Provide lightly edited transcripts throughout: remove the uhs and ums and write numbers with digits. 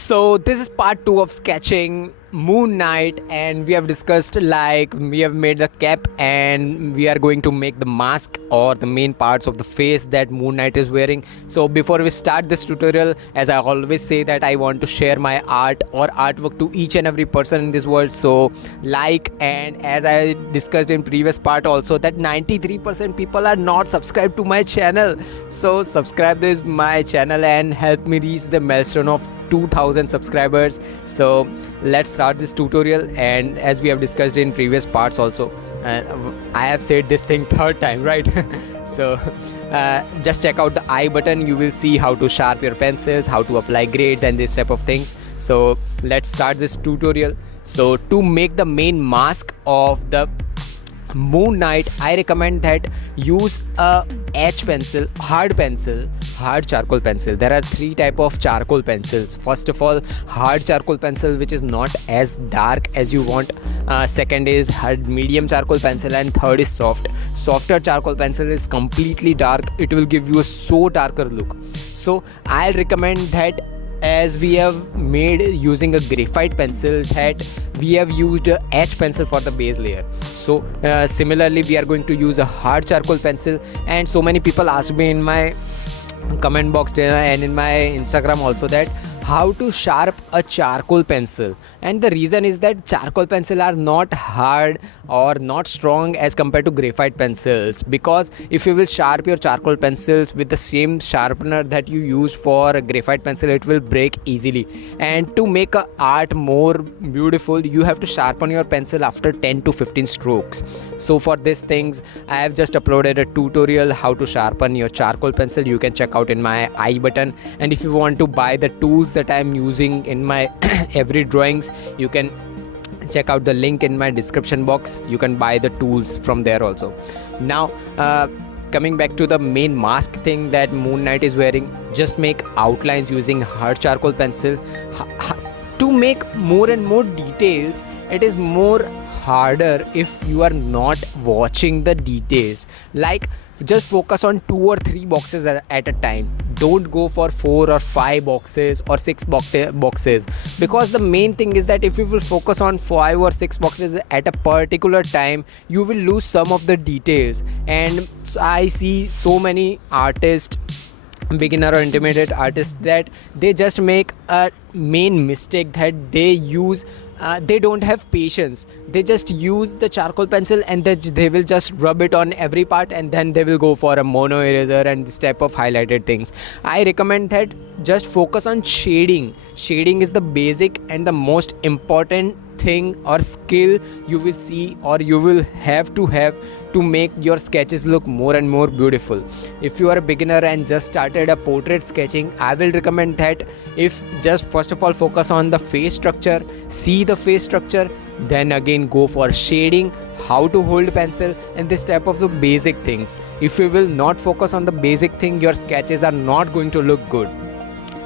So this is part 2 of sketching MoonKnight, and we have discussed, like, we have made the cap and we are going to make the mask or the main parts of the face that MoonKnight is wearing. So before we start this tutorial, as I always say, that I want to share my art or artwork to each and every person in this world. So like, and as I discussed in previous part also, that 93% people are not subscribed to my channel. So subscribe this my channel and help me reach the milestone of 2000 subscribers. So let's start this tutorial. And as we have discussed in previous parts also, I have said this thing third time, right? So just check out the I button. You will see how to sharpen your pencils, how to apply grades and this type of things. So let's start this tutorial. So to make the main mask of the MoonKnight, I recommend that use a H pencil, hard charcoal pencil. There are three type of charcoal pencils. First of all, hard charcoal pencil, which is not as dark as you want. Second is hard medium charcoal pencil, and third is softer charcoal pencil is completely dark. It will give you a so darker look. So I'll recommend that, as we have made using a graphite pencil, that we have used a H pencil for the base layer. So similarly, we are going to use a hard charcoal pencil. And so many people ask me in my comment box and in my Instagram also, that how to sharp a charcoal pencil. And the reason is that charcoal pencil are not hard or not strong as compared to graphite pencils, because if you will sharp your charcoal pencils with the same sharpener that you use for a graphite pencil, it will break easily. And to make a art more beautiful, you have to sharpen your pencil after 10 to 15 strokes. So for these things, I have just uploaded a tutorial how to sharpen your charcoal pencil. You can check out in my I button. And if you want to buy the tools that I am using in my every drawings, you can check out the link in my description box. You can buy the tools from there also. Now coming back to the main mask thing that MoonKnight is wearing, just make outlines using hard charcoal pencil. To make more and more details, it is more harder if you are not watching the details. Like, just focus on 2 or 3 boxes at a time. Don't go for 4 or 5 boxes or 6 boxes, because the main thing is that if you will focus on 5 or 6 boxes at a particular time, you will lose some of the details. And I see so many artists, beginner or intermediate artists, that they just make a main mistake, that they use they don't have patience. They just use the charcoal pencil and they will just rub it on every part, and then they will go for a mono eraser and this type of highlighted things. I recommend that just focus on shading. Shading is the basic and the most important thing or skill you will see, or you will have to make your sketches look more and more beautiful. If you are a beginner and just started a portrait sketching, I will recommend that if just first of all focus on the face structure, see the face structure, then again go for shading, how to hold pencil, and this type of the basic things. If you will not focus on the basic thing, your sketches are not going to look good.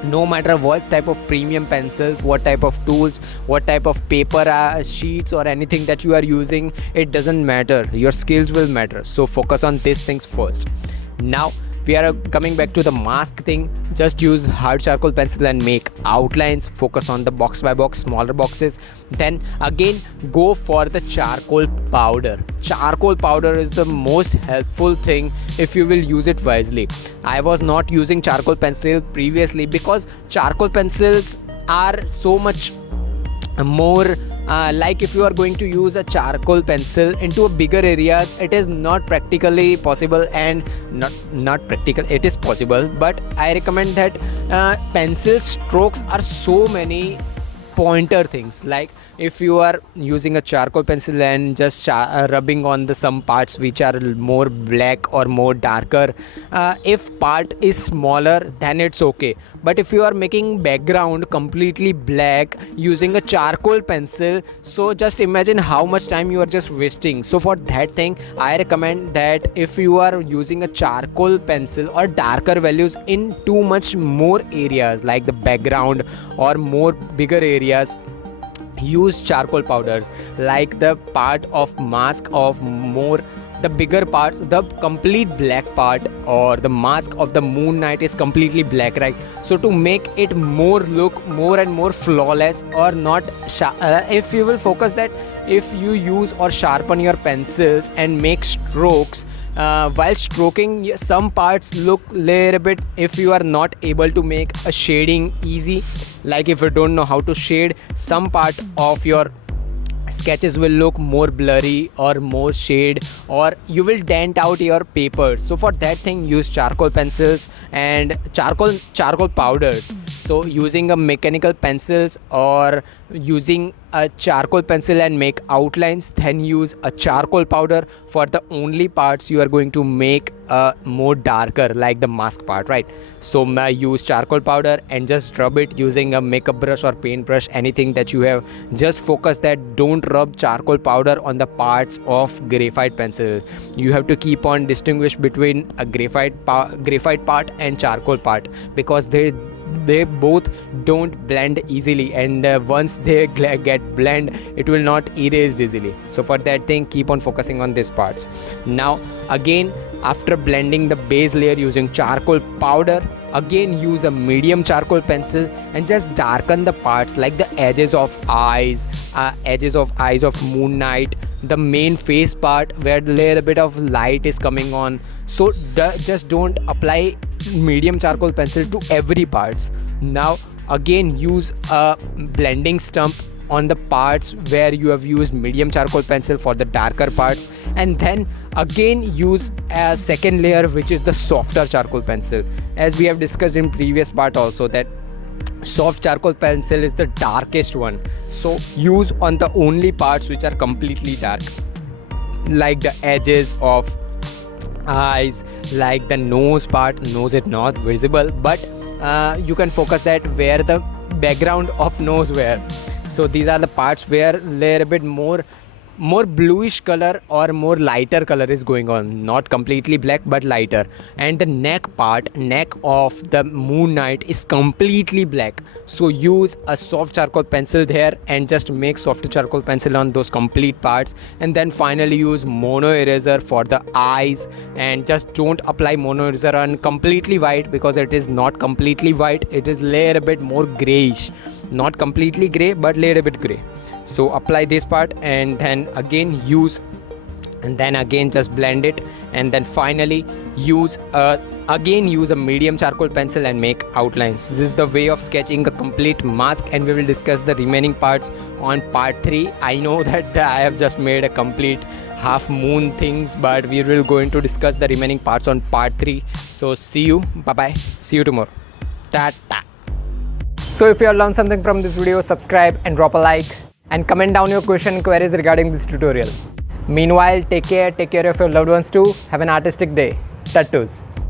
No matter what type of premium pencils, what type of tools, what type of paper sheets or anything that you are using, it doesn't matter. Your skills will matter. So focus on these things first. Now we are coming back to the mask thing. Just use hard charcoal pencil and make outlines. Focus on the box by box, smaller boxes. Then again go for the charcoal powder. Charcoal powder is the most helpful thing if you will use it wisely. I was not using charcoal pencil previously, because charcoal pencils are so much more like, if you are going to use a charcoal pencil into a bigger areas, it is not practically possible. And not practical, it is possible, but I recommend that pencil strokes are so many pointer things. Like, if you are using a charcoal pencil and just rubbing on the some parts which are more black or more darker, if part is smaller, then it's okay. But if you are making background completely black using a charcoal pencil, so just imagine how much time you are just wasting. So for that thing, I recommend that if you are using a charcoal pencil or darker values in too much more areas, like the background or more bigger areas, use charcoal powders. Like the part of mask of more the bigger parts, the complete black part or the mask of the Moon Knight is completely black, right? So to make it more look more and more flawless or not if you will focus that if you use or sharpen your pencils and make strokes while stroking, some parts look little bit, if you are not able to make a shading easy, like if you don't know how to shade, some part of your sketches will look more blurry or more shade, or you will dent out your paper. So for that thing, use charcoal pencils and charcoal powders. So using a mechanical pencils or using a charcoal pencil and make outlines, then use a charcoal powder for the only parts you are going to make more darker, like the mask part, right? So use charcoal powder and just rub it using a makeup brush or paintbrush, anything that you have. Just focus that don't rub charcoal powder on the parts of graphite pencil. You have to keep on distinguish between a graphite part and charcoal part, because they both don't blend easily, and once they get blend, it will not erase easily. So for that thing, keep on focusing on these parts. Now again, after blending the base layer using charcoal powder, again use a medium charcoal pencil and just darken the parts, like the edges of eyes of Moon Knight, the main face part where a little bit of light is coming on. So just don't apply medium charcoal pencil to every parts. Now again, use a blending stump on the parts where you have used medium charcoal pencil for the darker parts, and then again use a second layer, which is the softer charcoal pencil. As we have discussed in previous part also, that soft charcoal pencil is the darkest one, so use on the only parts which are completely dark, like the edges of eyes, like the nose part. Nose is not visible, but you can focus that where the background of nose were. So these are the parts where little bit more bluish color or more lighter color is going on, not completely black but lighter. And the neck of the Moon Knight is completely black, so use a soft charcoal pencil there and just make soft charcoal pencil on those complete parts. And then finally use mono eraser for the eyes, and just don't apply mono eraser on completely white, because it is not completely white, it is little bit more grayish, not completely gray but little bit gray. So apply this part and then again just blend it, and then finally use a medium charcoal pencil and make outlines. This is the way of sketching a complete mask, and we will discuss the remaining parts on part 3. I know that I have just made a complete half moon things, but we will going to discuss the remaining parts on part 3. So see you, bye bye, see you tomorrow, ta-ta. So if you have learned something from this video, subscribe and drop a like, and comment down your question and queries regarding this tutorial. Meanwhile, take care of your loved ones too. Have an artistic day. Tattoos.